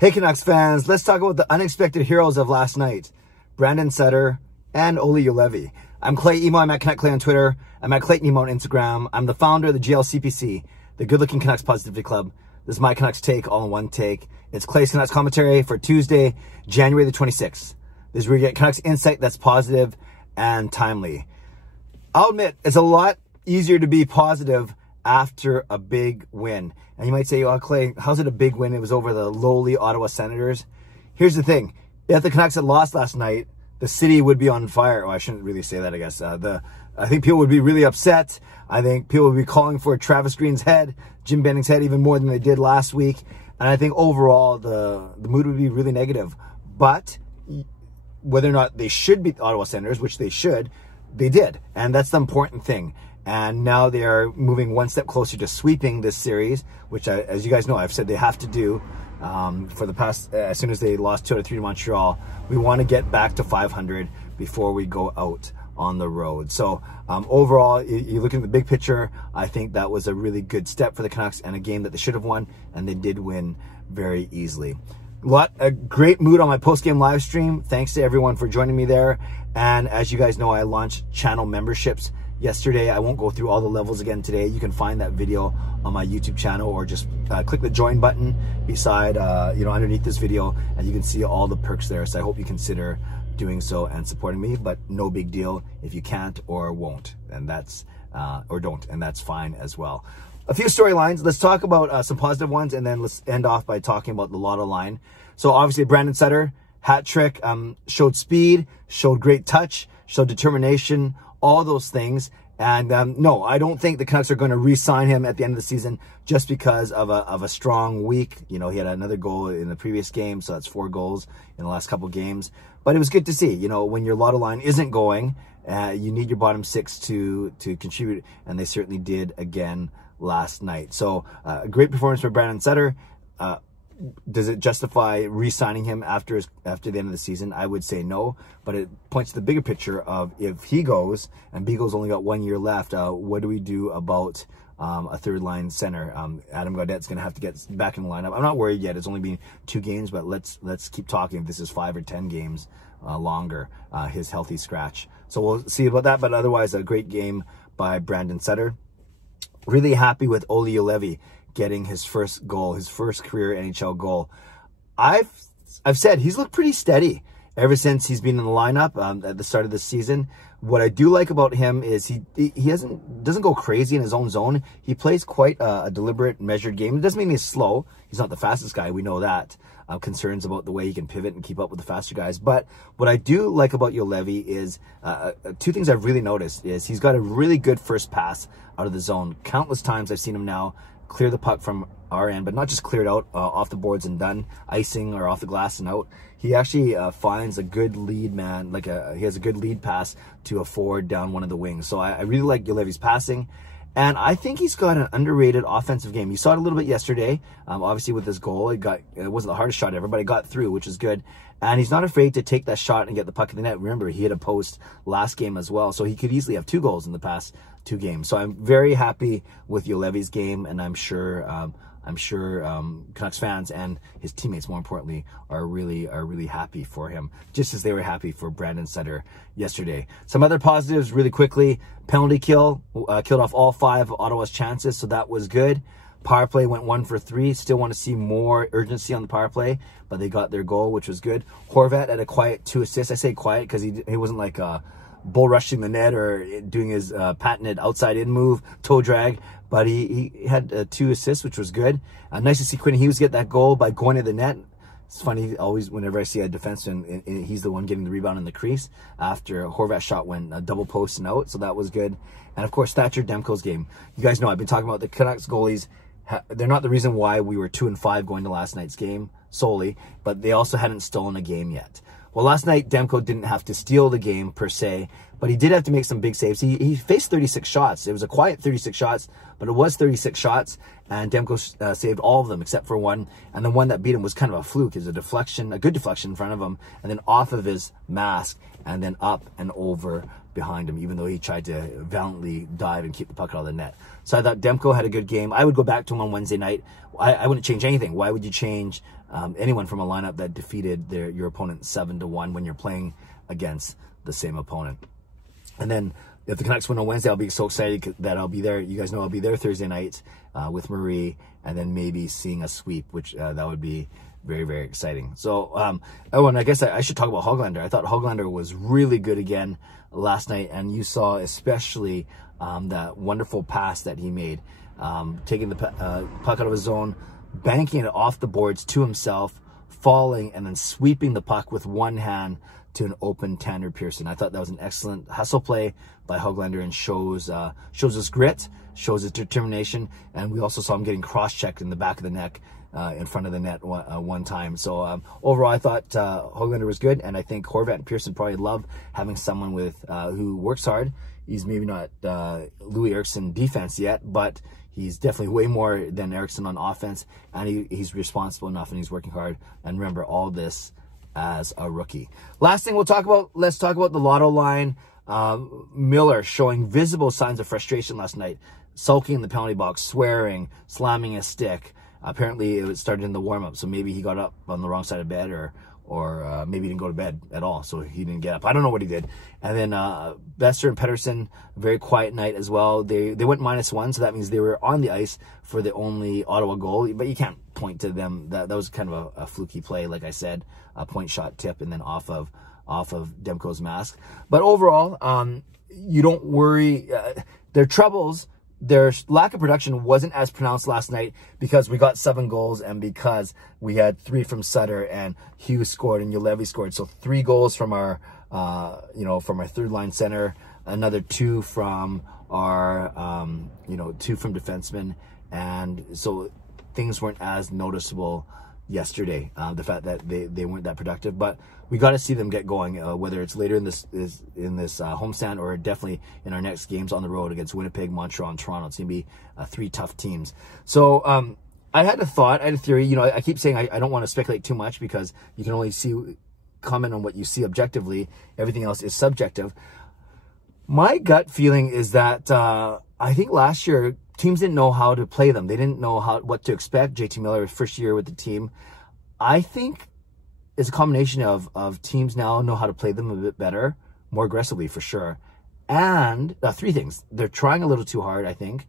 Hey Canucks fans, let's talk about the unexpected heroes of last night, Brandon Sutter and Olli Juolevi. I'm Clay Emo, I'm at Canuck Clay on Twitter, I'm at Clayton Emo on Instagram. I'm the founder of the GLCPC, the Good Looking Canucks Positivity Club. This is my Canucks take, all in one take. It's Clay's Canucks commentary for Tuesday, January the 26th. This is where you get Canucks insight that's positive and timely. I'll admit, it's a lot easier to be positive after a big win. And you might say, oh, Clay, how's it a big win? It was over the lowly Ottawa Senators. Here's the thing. If the Canucks had lost last night, the city would be on fire. Oh, I shouldn't really say that, I guess. I think people would be really upset. I think people would be calling for Travis Green's head, Jim Benning's head, even more than they did last week. And I think overall, the mood would be really negative. But whether or not they should beat the Ottawa Senators, which they should, they did. And that's the important thing. And now they are moving one step closer to sweeping this series, which, as you guys know, I've said they have to do for the past, as soon as they lost 2 out of 3 to Montreal. We want to get back to 500 before we go out on the road. So overall, you look at the big picture, I think that was a really good step for the Canucks and a game that they should have won, and they did win very easily. A great mood on my post-game live stream. Thanks to everyone for joining me there. And as you guys know, I launched channel memberships yesterday. I won't go through all the levels again today. You can find that video on my YouTube channel, or just click the join button beside, underneath this video, and you can see all the perks there. So I hope you consider doing so and supporting me, but no big deal if you can't or won't, and that's, or don't, and that's fine as well. A few storylines. Let's talk about some positive ones, and then let's end off by talking about the Lotto line. So obviously Brandon Sutter, hat trick, showed speed, showed great touch, showed determination, all those things. And no, I don't think the Canucks are going to re-sign him at the end of the season just because of a strong week. You know, he had another goal in the previous game, so that's 4 goals in the last couple games. But it was good to see, you know, when your Lotto line isn't going, you need your bottom 6 to contribute, and they certainly did again last night. So a great performance for Brandon Sutter. Does it justify re-signing him after the end of the season? I would say no, but it points to the bigger picture of if he goes and Beagle's only got 1 year left, what do we do about a third line center? Adam Gaudette's going to have to get back in the lineup. I'm not worried yet. It's only been 2 games, but let's keep talking if this is 5 or 10 games longer, his healthy scratch. So we'll see about that, but otherwise a great game by Brandon Sutter. Really happy with Olli Juolevi getting his first goal, his first career NHL goal. I've said he's looked pretty steady ever since he's been in the lineup at the start of the season. What I do like about him is he doesn't go crazy in his own zone. He plays quite a deliberate, measured game. It doesn't mean he's slow. He's not the fastest guy. We know that. Concerns about the way he can pivot and keep up with the faster guys. But what I do like about Juolevi is 2 things I've really noticed is he's got a really good first pass out of the zone. Countless times I've seen him now clear the puck from our end, but not just cleared out off the boards and done, icing or off the glass and out. He actually finds a good lead man, he has a good lead pass to a forward down one of the wings. So I really like Juolevi's passing, and I think he's got an underrated offensive game. You saw it a little bit yesterday, obviously with his goal. It wasn't the hardest shot ever, but it got through, which is good. And he's not afraid to take that shot and get the puck in the net. Remember, he hit a post last game as well, so he could easily have 2 goals in the past 2 games. So I'm very happy with Juolevi's game, and I'm sure Canucks fans and his teammates, more importantly, are really happy for him, just as they were happy for Brandon Sutter yesterday. Some other positives really quickly. Penalty kill, killed off all 5 of Ottawa's chances, so that was good. Power play went 1 for 3. Still want to see more urgency on the power play, but they got their goal, which was good. Horvat had a quiet 2 assists. I say quiet because he wasn't like bull rushing the net or doing his patented outside-in move, toe drag, but he had 2 assists, which was good. Nice to see Quinn Hughes get that goal by going to the net. It's funny, always whenever I see a defenseman, he's the one getting the rebound in the crease after Horvat's shot went a double post and out, so that was good. And of course, Thatcher Demko's game. You guys know I've been talking about the Canucks goalies. They're not the reason why we were 2-5 going to last night's game solely, but they also hadn't stolen a game yet. Well, last night, Demko didn't have to steal the game per se, but he did have to make some big saves. He faced 36 shots. It was a quiet 36 shots, but it was 36 shots, and Demko saved all of them except for 1. And the one that beat him was kind of a fluke. It was a deflection, a good deflection in front of him, and then off of his mask, and then up and over behind him, even though he tried to valiantly dive and keep the puck out of the net. So I thought Demko had a good game. I would go back to him on Wednesday night. I wouldn't change anything. Why would you change anyone from a lineup that defeated your opponent 7-1 when you're playing against the same opponent. And then if the Canucks win on Wednesday, I'll be so excited that I'll be there. You guys know I'll be there Thursday night with Marie, and then maybe seeing a sweep, which that would be very, very exciting. So, oh, and I guess I should talk about Hoglander. I thought Hoglander was really good again last night, and you saw especially that wonderful pass that he made, taking the puck out of his zone, banking it off the boards to himself, falling, and then sweeping the puck with one hand to an open Tanner Pearson. I thought that was an excellent hustle play by Hoglander, and shows his grit, shows his determination, and we also saw him getting cross-checked in the back of the neck in front of the net one time. So overall, I thought Hoglander was good, and I think Horvat and Pearson probably love having someone with who works hard. He's maybe not Louis Eriksson defense yet, but he's definitely way more than Eriksson on offense, and he's responsible enough, and he's working hard. And remember, all this as a rookie. Last thing we'll talk about, let's talk about the Lotto line. Miller showing visible signs of frustration last night, sulking in the penalty box, swearing, slamming his stick. Apparently it started in the warm-up, so maybe he got up on the wrong side of bed, or maybe he didn't go to bed at all, so he didn't get up. I don't know what he did. And then Besser and Pettersson, very quiet night as well. They went -1, so that means they were on the ice for the only Ottawa goal, but you can't point to them. That was kind of a fluky play, like I said, a point shot tip, and then off of Demko's mask. But overall, you don't worry. Their troubles, their lack of production wasn't as pronounced last night because we got 7 goals, and because we had 3 from Sutter, and Hughes scored and Juolevi scored. So 3 goals from our, from our third line center, another 2 from our, 2 from defensemen. And so things weren't as noticeable yesterday, the fact that they weren't that productive. But we got to see them get going, whether it's later in this homestand, or definitely in our next games on the road against Winnipeg, Montreal, and Toronto. It's going to be 3 tough teams. So I had a theory. I keep saying I don't want to speculate too much, because you can only comment on what you see objectively. Everything else is subjective. My gut feeling is that I think last year teams didn't know how to play them. They didn't know what to expect. JT Miller, his first year with the team. I think it's a combination of teams now know how to play them a bit better, more aggressively for sure. And 3 things. They're trying a little too hard, I think.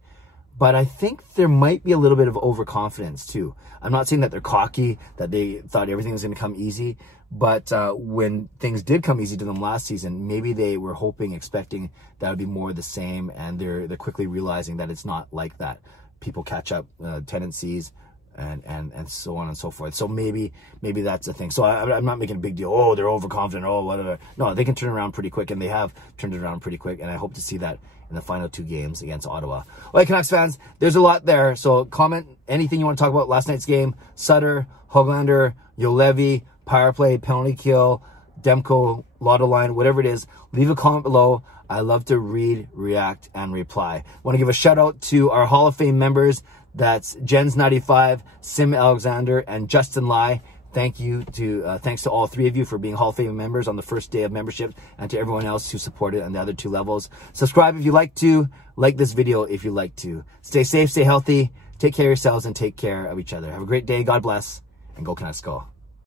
But I think there might be a little bit of overconfidence too. I'm not saying that they're cocky, that they thought everything was going to come easy. But when things did come easy to them last season, maybe they were hoping, expecting that would be more of the same, and they're quickly realizing that it's not like that. People catch up tendencies, and so on and so forth. So maybe that's the thing. So I'm not making a big deal. Oh, they're overconfident. Oh, whatever. No, they can turn around pretty quick, and they have turned it around pretty quick. And I hope to see that in the final 2 games against Ottawa. All right, Canucks fans, there's a lot there. So comment anything you want to talk about last night's game. Sutter, Hoglander, Juolevi, power play, penalty kill, Demko, Lotto line, whatever it is. Leave a comment below. I love to read, react, and reply. Want to give a shout out to our Hall of Fame members. That's Jens95, simalexander, and Justin Lai. Thanks to all 3 of you for being Hall of Fame members on the first day of membership, and to everyone else who supported on the other 2 levels. Subscribe if you like to. Like this video if you like to. Stay safe, stay healthy, take care of yourselves, and take care of each other. Have a great day. God bless, and go Canucks go.